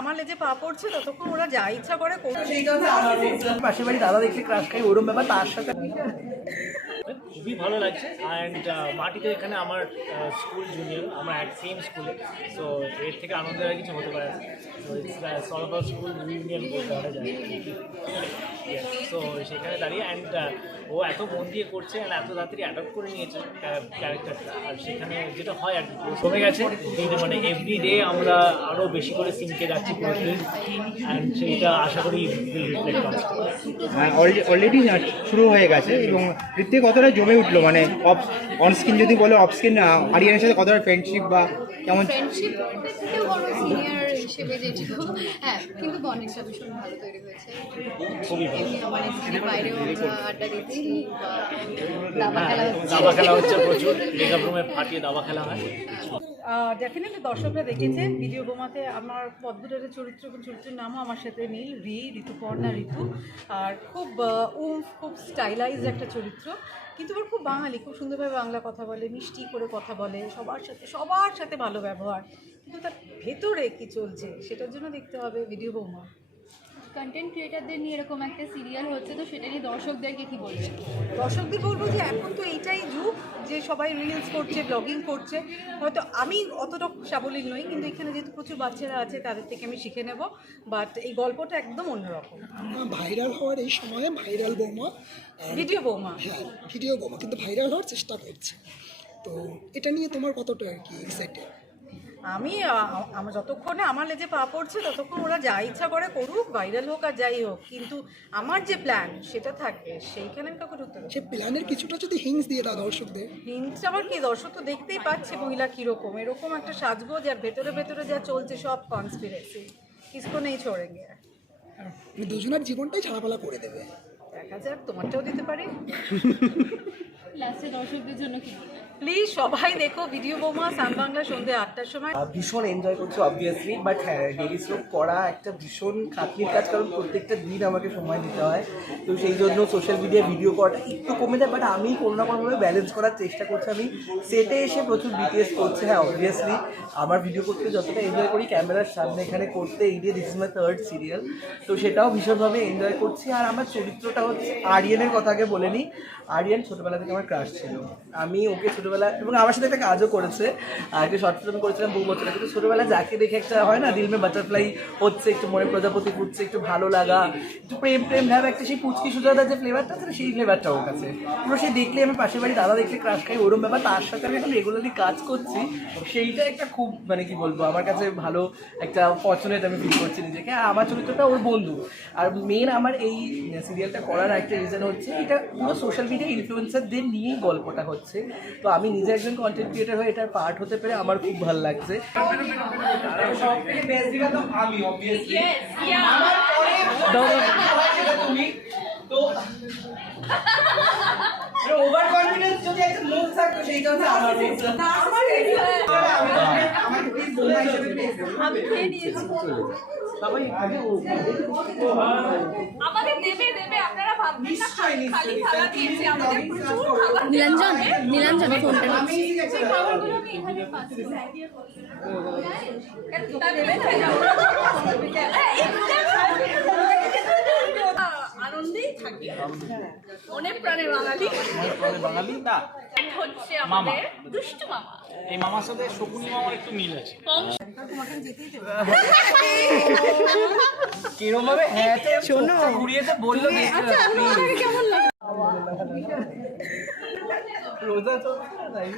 আমার লেজে পা পড়ছে ততক্ষণ ওরা যা ইচ্ছা করে পাশের বাড়ি দাদা দেখলে ক্রাশ খাই ওরম ব্যাপার তার সাথে খুবই ভালো লাগছে। অ্যান্ড মাটিতে এখানে আমার স্কুল জুনিয়র আমার এক সেম স্কুলে সো এর থেকে আনন্দের আর কিছু হতে পারে না। সো ইটস স্কুল ইউনিয়ন বলতে পারা যায়। সো সেখানে দাঁড়িয়ে অ্যান্ড ও এত মন দিয়ে করছে অ্যান্ড এত তাড়াতাড়ি অ্যাডপ্ট করে নিয়েছে ক্যারেক্টারটা আর সেখানে যেটা হয় আর কি কমে গেছে। মানে এভরি ডে আমরা আরও বেশি করে সিনকে যাচ্ছি প্রতিদিন অ্যান্ড সেইটা আশা করি অলরেডি শুরু হয়ে গেছে এবং ঋত্বিক কতটা জমে উঠল? মানে অফ অন স্ক্রিন যদি বলে অফ স্ক্রিন আরিয়ানের সাথে কতটা ফ্রেন্ডশিপ বা কেমন? ফ্রেন্ডশিপ সিনিয়র হিসেবে যেটুকু হ্যাঁ কিন্তু বন্ডিংটা ভীষণ ভালো তৈরি হয়েছে। অনেক বাইরেও আড্ডা দিচ্ছি দাবা খেলা হ্যাঁ, হচ্ছে। দাবা খেলা হচ্ছে প্রচুর। মেকআপ রুমে ফাটিয়ে দাবা খেলা হয়। ডেফিনেটলি দর্শকরা দেখেছে ভিডিও বোমাতে আমার পদ্মটার চরিত্র এবং চরিত্রের নামও আমার সাথে মিল রি, ঋতুপর্ণা, ঋতু। আর খুব উম, খুব স্টাইলাইজ একটা চরিত্র। কিন্তু ওর খুব বাঙালি, খুব সুন্দরভাবে বাংলা কথা বলে, মিষ্টি করে কথা বলে, সবার সাথে সবার সাথে ভালো ব্যবহার। কিন্তু তার ভেতরে কি চলছে, সেটার জন্য দেখতে হবে ভিডিও বৌমা। কন্টেন্ট ক্রিয়েটারদের নিয়ে এরকম একটা সিরিয়াল হচ্ছে তো সেটা নিয়ে দর্শকদেরকে কি বলবেন? দর্শকদের বলব যে এখন তো এইটাই যুগ যে সবাই রিলস করছে ব্লগিং করছে। হয়তো আমি অতটা সাবলীল নই কিন্তু এখানে যেহেতু প্রচুর বাচ্চারা আছে তাদের থেকে আমি শিখে নেব। বাট এই গল্পটা একদম অন্যরকম। ভাইরাল হওয়ার এই সময়ে ভাইরাল বৌমা ভিডিও বৌমা। হ্যাঁ ভিডিও বৌমা কিন্তু ভাইরাল হওয়ার চেষ্টা করছে। তো এটা নিয়ে তোমার কতটা আর কি এক্সাইটেড আমি আমার যতক্ষণে আমার লেজে পা পড়ছে ততক্ষণ ওরা যা ইচ্ছা করে করুক ভাইরাল হোক আর যাই হোক। কিন্তু আমার যে প্ল্যান সেটা থাকবে সেইখানে আমি কাউকে ঢুকতে সে প্ল্যানের কিছুটা যদি হিংস দিয়ে দাও দর্শকদের। হিংসা আবার কি? দর্শক তো দেখতেই পাচ্ছে মহিলা কীরকম। এরকম একটা সাজগোজ আর ভেতরে ভেতরে যা চলছে সব কনস্পিরেসি কিসকো নেই ছোড়েঙ্গে মানে দুজনের জীবনটাই ঝাড়াপালা করে দেবে। দেখা যাক তোমারটাও দিতে পারি। লাস্টে দর্শকদের জন্য কি বলবেন? প্লিজ সবাই দেখো ভিডিও বোমা, সান বাংলা সন্ধ্যে আটটার সময়। ভীষণ এনজয় করছি অবভিয়াসলি বাট হ্যাঁ ডেলি স্লোপ করা একটা ভীষণ খাটনির কাজ, কারণ প্রত্যেকটা দিন আমাকে সময় দিতে হয়। তো সেই জন্য সোশ্যাল মিডিয়ায় ভিডিও করাটা একটু কমে যায় বাট আমি কোনো না কোনোভাবে ব্যালেন্স করার চেষ্টা করছি। আমি সেটে এসে প্রচুর বিটিএস করছে হ্যাঁ অবভিয়াসলি আমার ভিডিও করতে যতটা এনজয় করি ক্যামেরার সামনে এখানে করতে দিয়ে this is my third serial তো সেটাও ভীষণভাবে এনজয় করছি। আর আমার চরিত্রটা হচ্ছে আরিয়ানের কথা আগে বলে নিই আরিয়ান ছোটোবেলা থেকে আমার ক্রাশ ছিল। আমি ওকে ছোটোবেলা, এবং আমার সাথে একটা কাজও করেছে। একটা শর্ট ফিল্ম করেছিলাম বহু বছর। কিন্তু ছোটোবেলা যাকে দেখে একটা, হয় না, দিল মে বাটারফ্লাই হচ্ছে, একটু মনে প্রজাপতি ফুটছে, একটু ভালো লাগা, একটু প্রেম প্রেম ভাব, একটা সেই পুচকি সুজাদার যে ফ্লেভারটা আছে, সেই ফ্লেভারটা ওর কাছে। পুরো সে দেখলে আমি পাশের বাড়ি দাদা দেখলে ক্রাশ খাই, ওরম ব্যাপার। তার সাথে আমি এখন রেগুলারলি কাজ করছি। সেইটা একটা খুব মানে কি বলব, আমার কাছে ভালো একটা ফর্চুনেট আমি ফিল করছি নিজেকে। আমার চরিত্রটা ওর বন্ধু। আর মেন আমার এই সিরিয়ালটা করার একটা রিজন হচ্ছে, এটা পুরো সোশ্যাল মিডিয়া ইনফ্লুয়েন্সারদের নিয়েই গল্পটা হচ্ছে। তো আমি নিজে একজন কন্টেন্ট ক্রিয়েটার হয়ে এটার পার্ট হতে পেরে আমার খুব ভালো লাগছে। ওভার কনফিডেন্স যদি একটা মুখ থাকতো সেইটা হচ্ছে আমার আমি খেয়ে নিয়েছি। সবাই আমাদের দেবে দেবে আপনারা ভাববেন না খালি খালি দিয়েছে আমাদের প্রচুর খাবার নীলাঞ্জন নীলাঞ্জন ফোনটা খাবারগুলো আমি এখানে পাচ্ছি তা দেবে না? হ্যাঁ, এই আনন্দেই থাকি। মনে প্রাণে বাঙালি। বাঙালি না। হচ্ছে আমাদের দুষ্টু মামা। এই মামার সাথে শকুনি মামার একটু মিল আছে। কিরম ভাবে? হ্যাঁ শোনো। ঘুরিয়েতে বলল রোজা না তাই